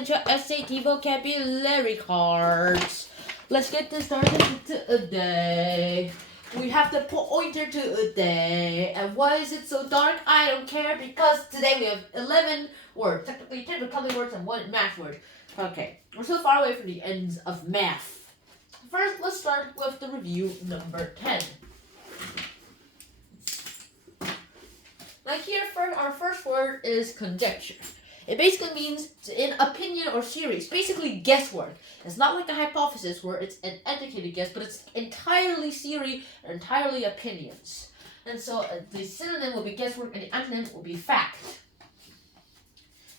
into SAT vocabulary cards. Let's get this started today. We have the pointer today. And why is it so dark? I don't care, because today we have 11 words. Technically 10 vocabulary words and 1 math word. Okay, we're so far away from the ends of math. First, let's start with the review number 10. Like here, our first word is conjecture. It basically means an opinion or theory. It's basically guesswork. It's not like a hypothesis where it's an educated guess, but it's entirely theory and entirely opinions. And so the synonym will be guesswork and the antonym will be fact.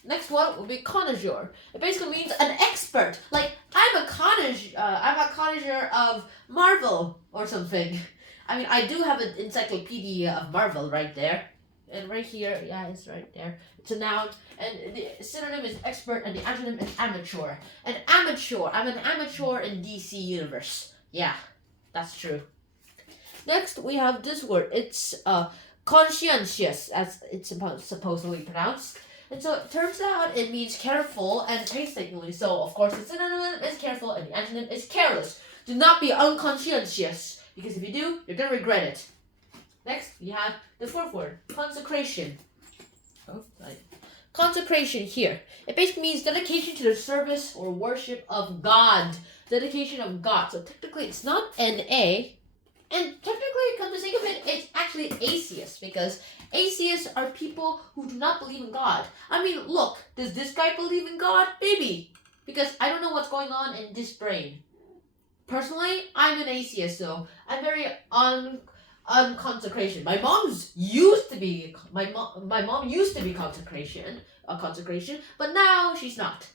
Next one will be connoisseur. It basically means an expert. Like, I'm a connoisseur of Marvel or something. I mean, I do have an encyclopedia of Marvel right there. And right here, yeah, it's right there. It's a noun, and the synonym is expert, and the antonym is amateur. I'm an amateur in DC Universe. Yeah, that's true. Next, we have this word. It's conscientious, as it's supposedly pronounced. And so it turns out it means careful and painstakingly. So, of course, the synonym is careful, and the antonym is careless. Do not be unconscientious, because if you do, you're going to regret it. Next, we have the fourth word, consecration. Consecration here. It basically means dedication to the service or worship of God. Dedication of God. So technically, it's not N-A. And technically, come to think of it, it's actually atheists. Because atheists are people who do not believe in God. I mean, look, does this guy believe in God? Maybe. Because I don't know what's going on in this brain. Personally, I'm an atheist, so I'm very consecration. My mom used to be consecration, but now she's not.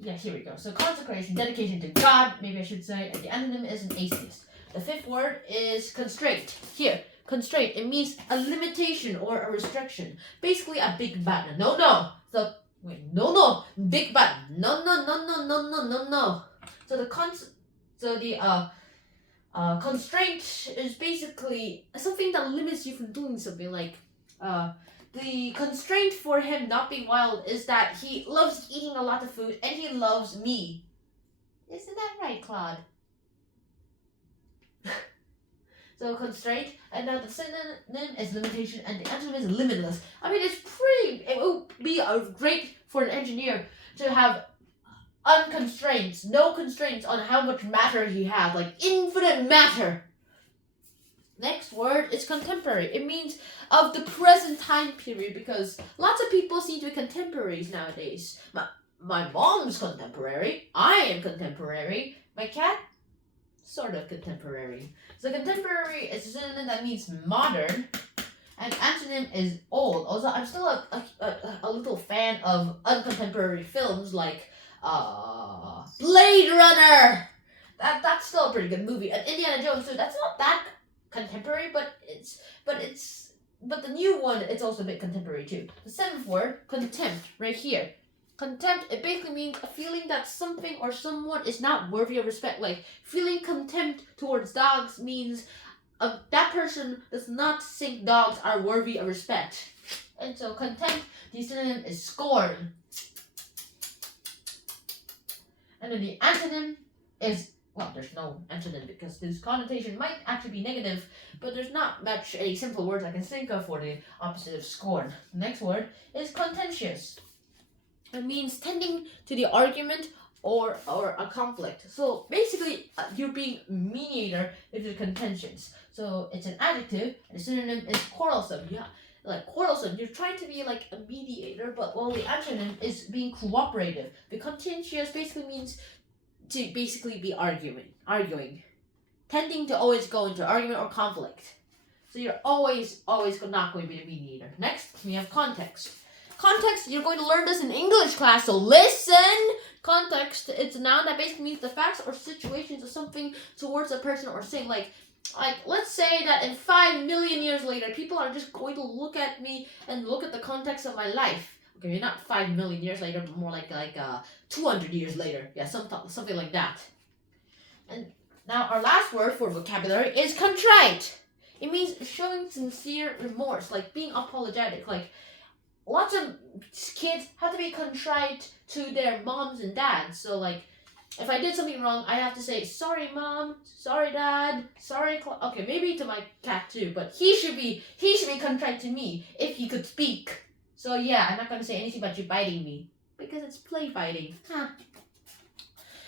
Yeah, here we go. So consecration, dedication to God, maybe I should say, and the antonym is an atheist. The fifth word is constraint. Here, constraint, it means a limitation or a restriction. Basically a big button. No. Big button. No. So the constraint is basically something that limits you from doing something. Like, the constraint for him not being wild is that he loves eating a lot of food and he loves me. Isn't that right, Claude? So constraint, and now the synonym is limitation, and the antonym is limitless. I mean, it would be great for an engineer to have no constraints on how much matter he has, like infinite matter. Next word is contemporary. It means of the present time period, because lots of people seem to be contemporaries nowadays. My mom's contemporary. I am contemporary. My cat, sort of contemporary. So contemporary is a synonym that means modern, and antonym is old. Also, I'm still a little fan of uncontemporary films like Blade Runner. That's still a pretty good movie. And Indiana Jones too. That's not that contemporary, but the new one, it's also a bit contemporary too. The seventh word, contempt, right here. Contempt, it basically means a feeling that something or someone is not worthy of respect. Like, feeling contempt towards dogs means that person does not think dogs are worthy of respect. And so contempt, the synonym is scorn. And then the antonym is, well, there's no antonym because this connotation might actually be negative, but there's not much any simple words I can think of for the opposite of scorn. The next word is contentious. It means tending to the argument or a conflict. So basically, you're being mediator if there's contentions. So it's an adjective, and the synonym is quarrelsome. Yeah, like quarrelsome. You're trying to be like a mediator, but the antonym is being cooperative. The contentious basically means to basically be arguing, tending to always go into argument or conflict. So you're always not going to be a mediator. Next, we have context. Context, you're going to learn this in English class, so listen! Context, it's a noun that basically means the facts or situations of something towards a person or thing. Like, let's say that in 5 million years later, people are just going to look at me and look at the context of my life. Okay, not 5 million years later, but more like 200 years later. Yeah, something like that. And now our last word for vocabulary is contrite. It means showing sincere remorse, like being apologetic. Like, lots of kids have to be contrite to their moms and dads. So like, if I did something wrong, I have to say, sorry mom, sorry dad, sorry okay, maybe to my cat too, but he should be contrite to me if he could speak. So yeah, I'm not gonna say anything about you biting me because it's play fighting. Huh.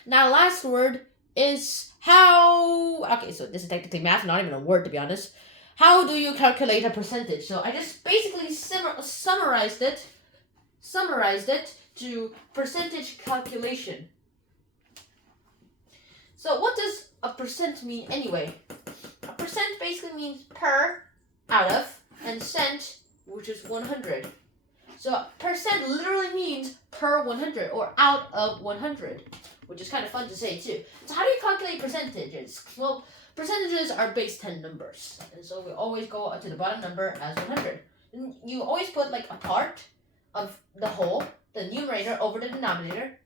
Now last word is how. Okay, so this is technically math, not even a word to be honest. How do you calculate a percentage? So I just basically summarized it to percentage calculation. So what does a percent mean anyway? A percent basically means per out of and cent, which is 100. So percent literally means per 100 or out of 100, which is kind of fun to say too. So how do you calculate percentages? Well, percentages are base 10 numbers, and so we always go up to the bottom number as 100. And you always put like a part of the whole, the numerator over the denominator,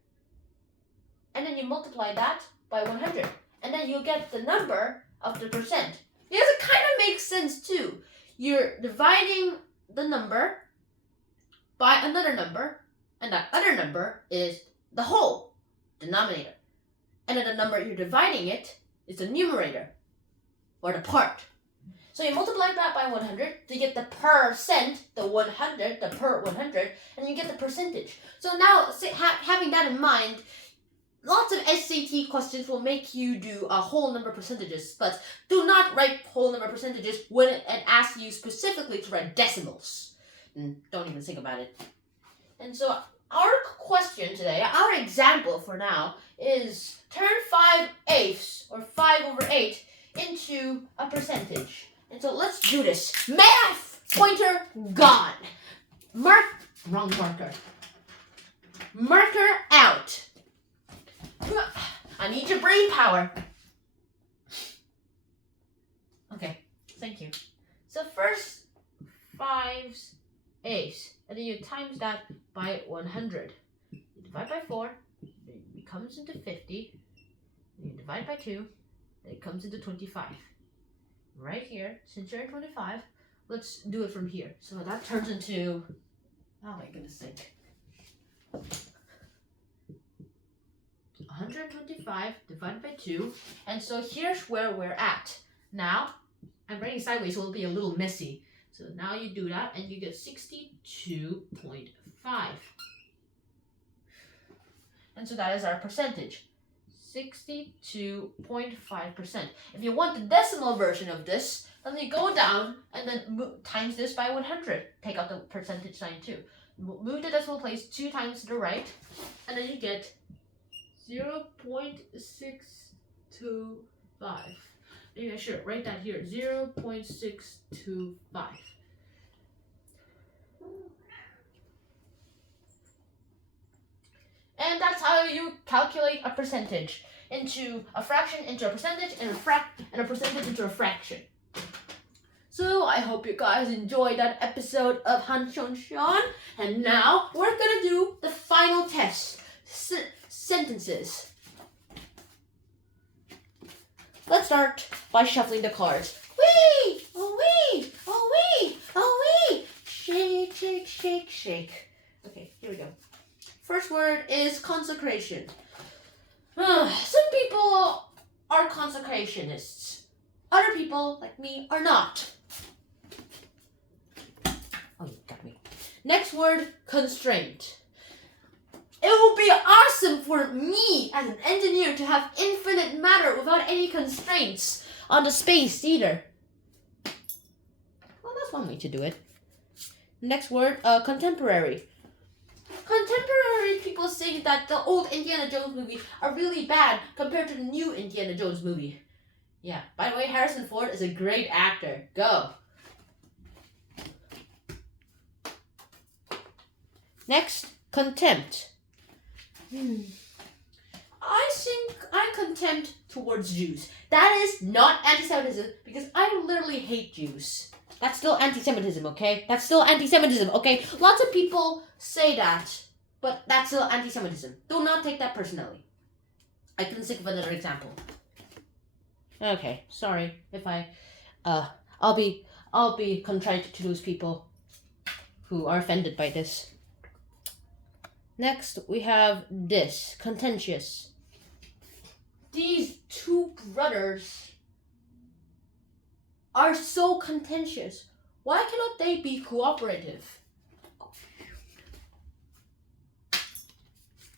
and then you multiply that by 100, and then you get the number of the percent. Because it kind of makes sense too. You're dividing the number by another number, and that other number is the whole denominator, and then the number you're dividing it is the numerator or the part. So you multiply that by 100 to get the percent, the 100, the per 100, and you get the percentage. So now, having that in mind, lots of SAT questions will make you do a whole number percentages, but do not write whole number percentages when it asks you specifically to write decimals. Don't even think about it. And so our question today, our example for now, is turn 5/8 or 5/8 into a percentage. And so let's do this. Math pointer gone. Wrong marker. Marker out. I need your brain power. Okay, thank you. So first, 5/8, and then you times that by 100. You divide by 4, it comes into 50. And you divide by 2, it comes into 25. Right here, since you're at 25, let's do it from here. So that turns into, oh my goodness sake, 125 divided by 2. And so here's where we're at. Now, I'm writing sideways, so it'll be a little messy. So now you do that, and you get 62.5. And so that is our percentage. 62.5%. If you want the decimal version of this, then you go down and then times this by 100. Take out the percentage sign too. Move the decimal place 2 times to the right, and then you get 0.625. Yeah, sure, write that here. 0.625. And that's how you calculate a percentage into a fraction, into a percentage, and a percentage into a fraction. So I hope you guys enjoyed that episode of Han Sean Sean. And now we're gonna do the final test. Sentences. Let's start by shuffling the cards. Wee! Oh wee! Oh wee! Oh wee! Shake, shake, shake, shake. Okay, here we go. First word is consecration. Some people are consecrationists. Other people, like me, are not. Oh, you got me. Next word, constraint. It would be awesome for me as an engineer to have infinite matter without any constraints on the space either. Well, that's one way to do it. Next word, contemporary. Contemporary people say that the old Indiana Jones movies are really bad compared to the new Indiana Jones movie. Yeah, by the way, Harrison Ford is a great actor. Go. Next, contempt. I think I contempt towards Jews. That is not anti-Semitism because I literally hate Jews. That's still anti-Semitism, okay? That's still anti-Semitism, okay? Lots of people say that, but that's still anti-Semitism. Do not take that personally. I couldn't think of another example. Okay, sorry if I'll be contrite to those people. who are offended by this. Next, we have this, contentious. These two brothers are so contentious. Why cannot they be cooperative?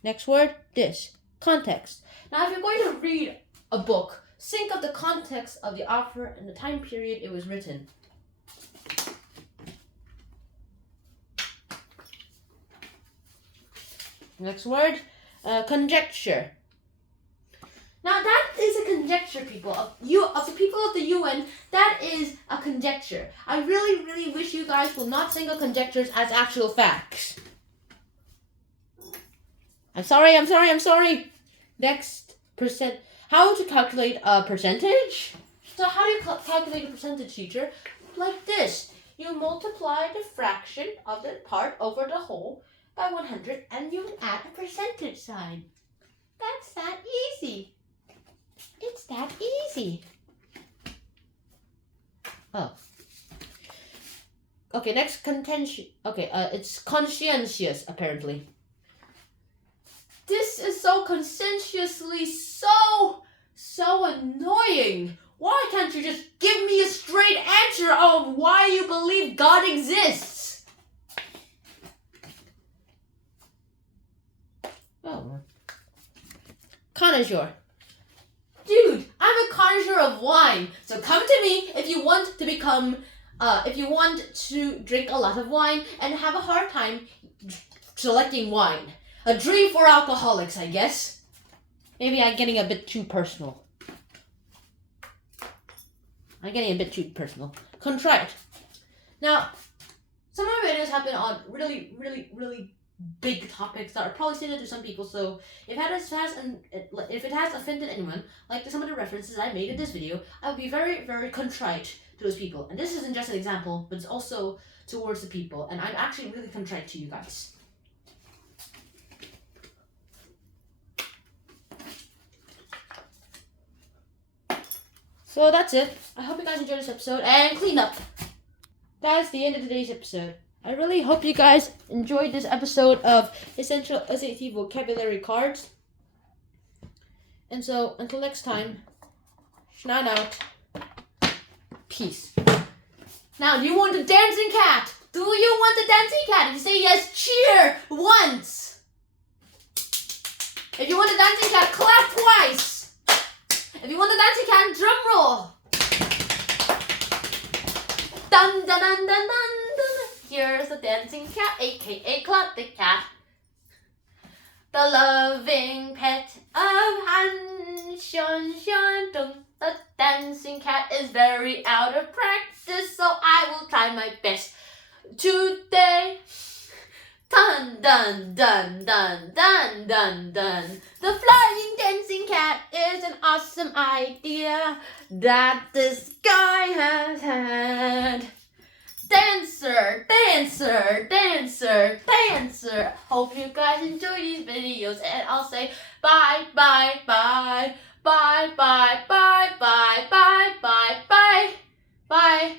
Next word, this, context. Now, if you're going to read a book, think of the context of the author and the time period it was written. Next word, conjecture. Now that is a conjecture, people. Of the people of the UN, that is a conjecture. I really, really wish you guys will not think of conjectures as actual facts. I'm sorry. Next, how to calculate a percentage? So how do you calculate a percentage, teacher? Like this. You multiply the fraction of the part over the whole by 100 and you add a percentage sign. That's that easy. It's that easy. Oh. Okay, next contention. Okay, it's conscientious, apparently. This is so conscientiously so annoying. Why can't you just give me a straight answer of why you believe God exists? Oh. Connoisseur. Dude, I'm a connoisseur of wine. So come to me if you want to become, if you want to drink a lot of wine and have a hard time selecting wine. A dream for alcoholics, I guess. Maybe I'm getting a bit too personal. Contrite. Now, some of my videos have been on really, really, really big topics that are probably similar to some people. So if it has offended anyone, like some of the references I made in this video, I will be very, very contrite to those people. And this isn't just an example, but it's also towards the people. And I'm actually really contrite to you guys. So that's it. I hope you guys enjoyed this episode and clean up. That's the end of today's episode. I really hope you guys enjoyed this episode of Essential SAT Vocabulary Cards. And so, until next time, schneid out. Peace. Now, do you want the dancing cat? Do you want the dancing cat? If you say yes, cheer once. If you want the dancing cat, clap twice. If you want the dancing cat, drum roll. Dun dun dun dun dun dun. Here's the dancing cat, aka Clap the Cat. The loving pet of Han Shun Shun Dung. The dancing cat is very out of practice, so I will try my best today. Dun dun dun dun dun dun dun. The flying dancing cat is an awesome idea that this guy has had. Dancer, dancer, dancer, dancer. Hope you guys enjoy these videos, and I'll say bye, bye, bye, bye, bye, bye, bye, bye, bye, bye, bye.